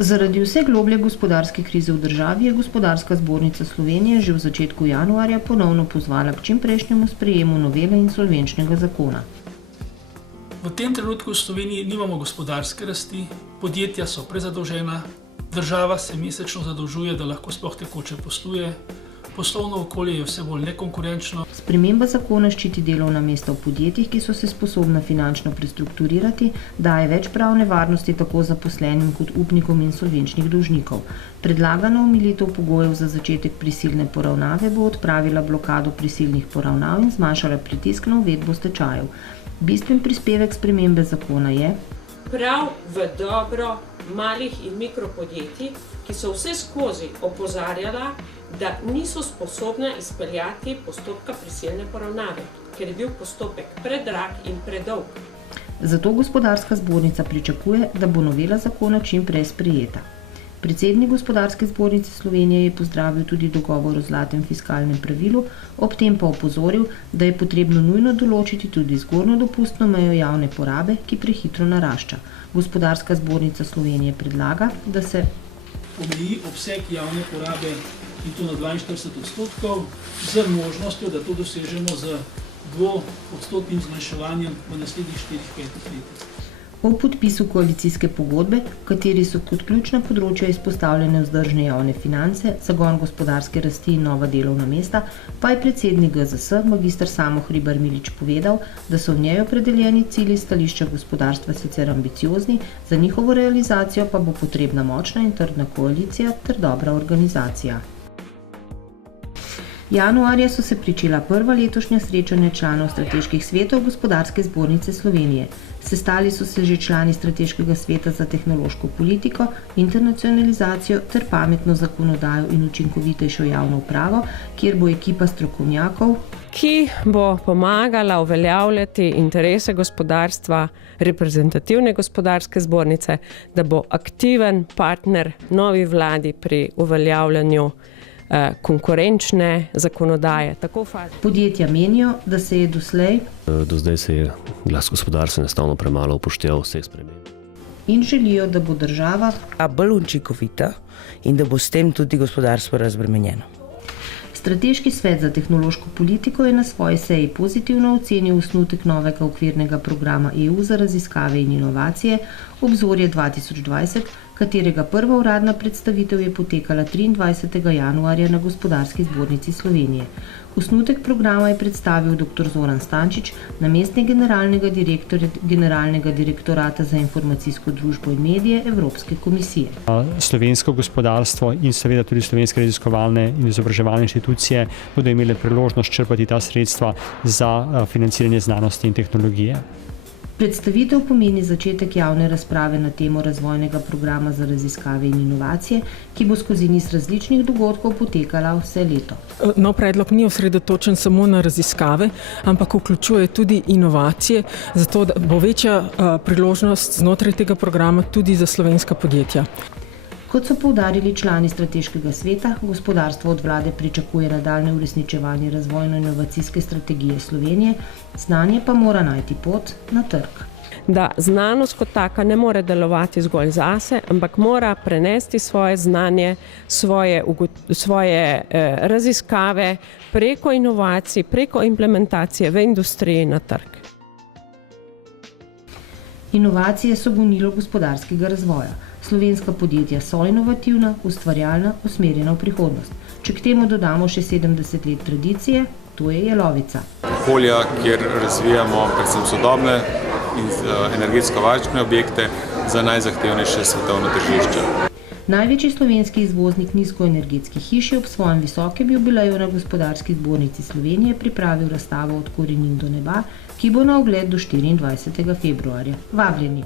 Zaradi vse globlje gospodarske krize v državi je Gospodarska zbornica Slovenije že v začetku januarja ponovno pozvala k čimprejšnjemu sprejemu novele insolvenčnega zakona. V tem trenutku v Sloveniji nimamo gospodarske rasti, podjetja so prezadolžena, država se mesečno zadolžuje, da lahko sploh tekoče posluje, poslovno okolje je vse bolj nekonkurenčno. Sprememba zakona ščiti delovna mesta v podjetjih, ki so se sposobna finančno prestrukturirati, daje več pravne varnosti tako zaposlenim kot upnikom insolvenčnih dolžnikov. Predlagana omilitev pogojev za začetek prisilne poravnave bo odpravila blokado prisilnih poravnav in zmanjšala pritisk na uvedbo stečajev. Bistven prispevek spremembe zakona je prav v dobro malih in mikropodjetij, ki so vse skozi opozarjala, da niso sposobna izpeljati postopka prisilne poravnave, ker je bil postopek predrag in predolg. Zato Gospodarska zbornica pričakuje, da bo novela zakona čim prej sprejeta. Predsednik Gospodarske zbornice Slovenije je pozdravil tudi dogovor o zlatem fiskalnem pravilu, ob tem pa opozoril, da je potrebno nujno določiti tudi zgornjo dopustno mejo javne porabe, ki prehitro narašča. Gospodarska zbornica Slovenije predlaga, da se omeji obseg javne porabe in to na 42%, z možnostjo, da to dosežemo z 2% zmanjševanjem v naslednjih 4-5 letih. O podpisu koalicijske pogodbe, v kateri so kot ključna področja izpostavljene vzdržne javne finance, zagon gospodarske rasti in nova delovna mesta, pa je predsednik GZS, magister Samo Hribar Milič povedal, da so v njej opredeljeni cilji stališča gospodarstva sicer ambiciozni, za njihovo realizacijo pa bo potrebna močna in trdna koalicija ter dobra organizacija. Januarja so se pričela prva letošnja srečanja članov strateških svetov Gospodarske zbornice Slovenije. Sestali so se že člani Strateškega sveta za tehnološko politiko, internacionalizacijo ter pametno zakonodajo in učinkovitejšo javno upravo, kjer bo ekipa strokovnjakov, ki bo pomagala uveljavljati interese gospodarstva, reprezentativne gospodarske zbornice, da bo aktiven partner novi vladi pri uveljavljanju konkurenčne zakonodaje. Podjetja menijo, da se je doslej do zdaj se je glas gospodarstva enostavno premalo upošteval vseh sprememb. In želijo, da bo država bolj učinkovita in da bo s tem tudi gospodarstvo razbremenjeno. Strateški svet za tehnološko politiko je na svoji seji pozitivno ocenil osnutek novega okvirnega programa EU za raziskave in inovacije Obzorje 2020, katerega prva uradna predstavitev je potekala 23. januarja na Gospodarski zbornici Slovenije. Osnutek programa je predstavil dr. Zoran Stančič, namestnik generalnega direktorata za informacijsko družbo in medije Evropske komisije. Slovensko gospodarstvo in seveda tudi slovenske raziskovalne in izobraževalne inštitucije bodo imele priložnost črpati ta sredstva za financiranje znanosti in tehnologije. Predstavitev pomeni začetek javne razprave na temo razvojnega programa za raziskave in inovacije, ki bo skozi niz različnih dogodkov potekala vse leto. Nov predlog ni osredotočen samo na raziskave, ampak vključuje tudi inovacije, zato da bo večja priložnost znotraj tega programa tudi za slovenska podjetja. Kot so poudarili člani Strateškega sveta, gospodarstvo od vlade pričakuje nadaljnje uresničevanje razvojno-inovacijske strategije Slovenije, znanje pa mora najti pot na trg. Da znanost kot taka ne more delovati zgolj zase, ampak mora prenesti svoje znanje, svoje raziskave preko inovacij, preko implementacije v industriji na trg. Inovacije so gonilo gospodarskega razvoja. Slovenska podjetja so inovativna, ustvarjalna, usmerjena v prihodnost. Če k temu dodamo še 70 let tradicije, to je jelovica. Okolja, kjer razvijamo predvsem sodobne in energetsko varčne objekte za najzahtevnejše svetovno tržišče. Največji slovenski izvoznik nizkoenergetskih hiš je ob svojem visokem jubileju na Gospodarski zbornici Slovenije pripravil razstavo Od korenin do neba, ki bo na ogled do 24. februarja. Vabljeni!